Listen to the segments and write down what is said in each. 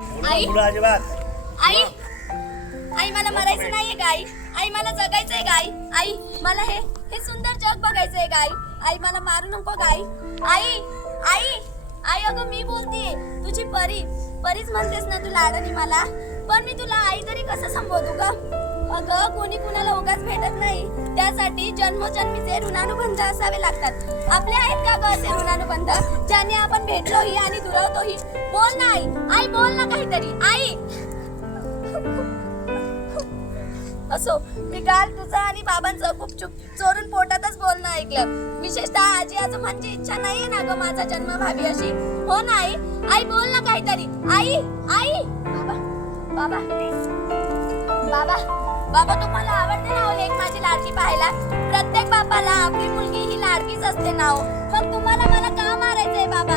आई. मुलं अजिबात? आई. आई मला मरायचं नाहीये का आई? आई मला जगायचंय का आई? आई मला हे हे सुंदर जग बघायचंय का आई? आई मला मारू नको का आई? आई आई अगं मी बोलतीये. तुझी परी परीच म्हणतेस ना तू लाडणी मला. पण मी तुला आई तरी कसं संबोधू ग? अगं कोणी कुणाला उगाच भेटत नाही. त्यासाठी जन्मोजन्मीचे ऋणानुबंध असावे लागतात. आपले आहेत का ग असे ऋणानुबंध? ज्याने आपण भेटलोही आणि दुरावतोही? बोल ना आई बोल ना काहीतरी. आई. असो मी काल तुझं आणि बाबांचं खूप चुप चोरून पोटातच बोलणं ऐकलं. विशेषतः आजी आजोबांची इच्छा नाहीये ना ग माझा जन्म व्हावी अशी. हो ना आई? आई बोल ना काहीतरी. आई आई. बाबा बाबा बाबा बाबा तुम्हाला आवडते ना हो एक माझी लाडकी पाहायला? प्रत्येक बापाला आपली मुलगी ही लाडकीच असते ना हो. मग तुम्हाला मला का मारायचंय बाबा?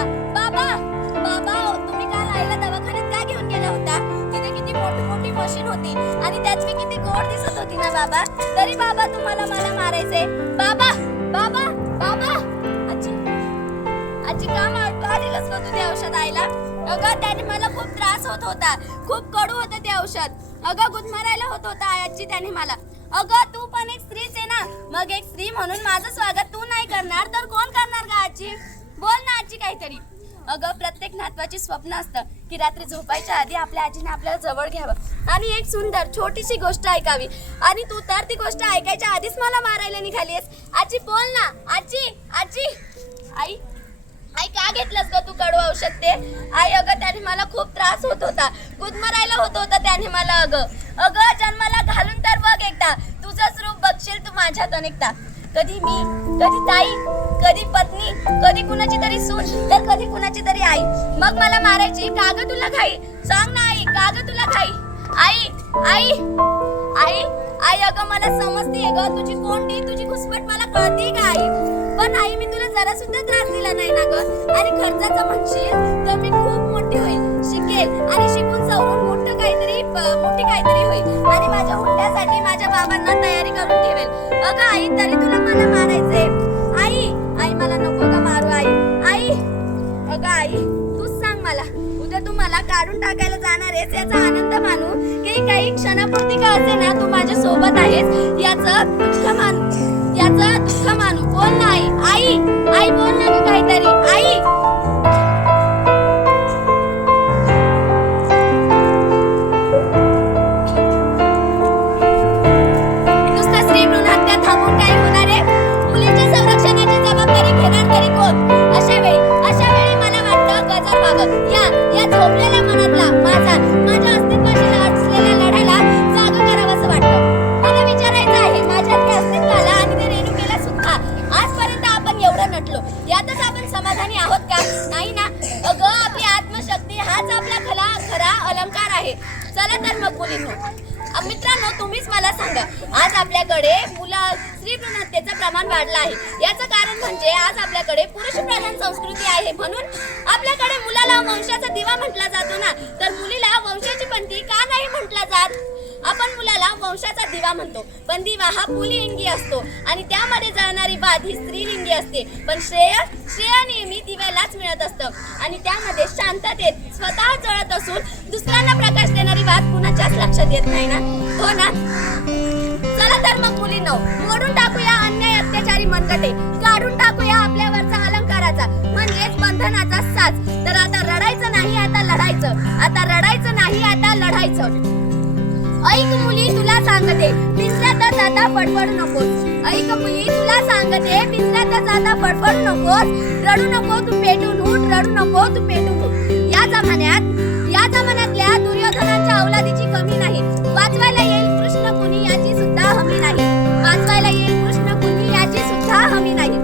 बाबा. तरी बाबा तुम्हाला मला मारायचंय. बाबा बाबा बाबा. आजी आजी का मारतो का ते औषध आईला. अगं त्याने मला खूप त्रास होत होता. खूप कडू होतं ते औषध. अगं गुदमरायला होत होता आजी त्याने मला. अगं तू पण एक स्त्रीच आहे ना. मग एक स्त्री म्हणून माझं स्वागत तू नाही करणार तर कोण करणार का आजी? बोल ना आजी काहीतरी. अगं प्रत्येक नातवाची स्वप्न असतं की रात्री झोपायच्या आधी आपल्या आजीने आपल्याला जवळ घ्यावं. आणि एक सुंदर छोटीशी गोष्ट ऐकावी. आणि तू तर ती गोष्ट ऐकायच्या आधीच मला मारायला निघालीस आजी बोल ना. आजी आजी. आई आई का घेतलंस ग तू कडू औषध ते? आई अगं त्याने मला खूप त्रास होत होता. गुदमरायला होत होता त्याने मला अगं. अगं जन्माला घालून तर बघ एकदा. तुझंच रूप बघशील तू माझ्यात अनेकदा कधी मी कधी ताई कधी पत्नी कधी कुणाची तरी सून तर कधी कुणाची तरी आई. मग मला मारायची का तुला खाई सांग ना आई का तुला खाई आई आई आई आई अगं मला समजते ग तुझी कोंडी तुझी घुसमट मला कळते का आई. पण आई मी तुला जरा सुद्धा त्रास दिला नाही ना ग. आणि खर्चाचं म्हणशील तर मी खूप मोठी होईल शिकेल आणि शिकून सवरून मोठं काहीतरी प- मोठी काहीतरी होईल. आणि माझ्या हुंड्यासाठी माझ्या बाबांना तयारी करून ठेवेल. अगं आई तरी तुला मला मारायचंय. आई आई मला नको का मारू आई. आई अगं आई. मला उद्या तू मला काढून टाकायला जाणार आहेस याचा आनंद मानू की काही क्षणापुरती का असे ना तू माझ्या सोबत आहेस याच दुःख मानू याच दुःख मानू. बोल ना आई. आई आई बोल ना या झोपलेल्या मनातला माझा माझ्या अस्तित्वाशी असलेल्या लढाईला जागा करावंसं वाटतं. मला विचारायचं आहे माझ्या अस्तित्वाला आणि ते रेणुकेला सुद्धा आजपर्यंत आपण एवढं नटलो. यातच आपण समाधानी आहोत का? नाही ना? अगं आपली आत्मशक्ती हाच आपला खरा खरा अलंकार आहे. चला तर मग मुलींनो. मित्रांनो तुम्हीच मला सांगा आज आपल्याकडे मुला स्त्री भ्रूण हत्येचं प्रमाण वाढलं आहे. याचं कारण म्हणजे आज आपल्याकडे पुरुष प्रधान संस्कृती आहे म्हणून आपल्याकडे मुलाला वंश दिवा म्हटला जातो ना तर मुलीला वंशाची पंथी का नाही म्हटला जात? आपण मुलाला वंशाचा दिवा म्हणतो पण दिवा हा पुलिंगी असतो आणि त्यामध्ये जाणारी बाद ही स्त्रीलिंगी असते. पण श्रेय श्रेय नेहमी दिव्यालाच मिळत असतं आणि त्यामध्ये शांततेत स्वतः जळत असून दुसऱ्यांना प्रकाश देणारी वाद कुणाच्याच लक्षात येत नाही ना? हो ना? चला तर मग मुलींनो मोडून टाकूया अन्याय अत्याचारी मनगटे. काढून टाकूया आपल्यावरचा अलंकाराचा म्हणजेच बंधनाचा साज. तर आता नाही आता लढायचं. आता रडायचं नाही आता लढायचं. ऐक मुली तुला सांगते पिंजऱ्यातच आता पडपड नको ऐक मुली तुला सांगते पिंजऱ्यातच आता पडपड नको रडू नको तू पेटून उठ रडू नको तू पेटून उठ. या जमान्यात या जमान्यातल्या दुर्योधनाच्या औलादीची कमी नाही. वाचवायला येईल कृष्ण कुणी याची सुद्धा हमी नाही. वाचवायला येईल कृष्ण कुणी याची सुद्धा हमी नाही.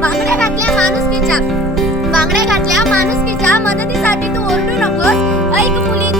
बांगड्या घातल्या माणुसकीच्या. बांगड्या घातल्या माणुसकीच्या. Nah nanti saat itu udah nakus, ayo kembali.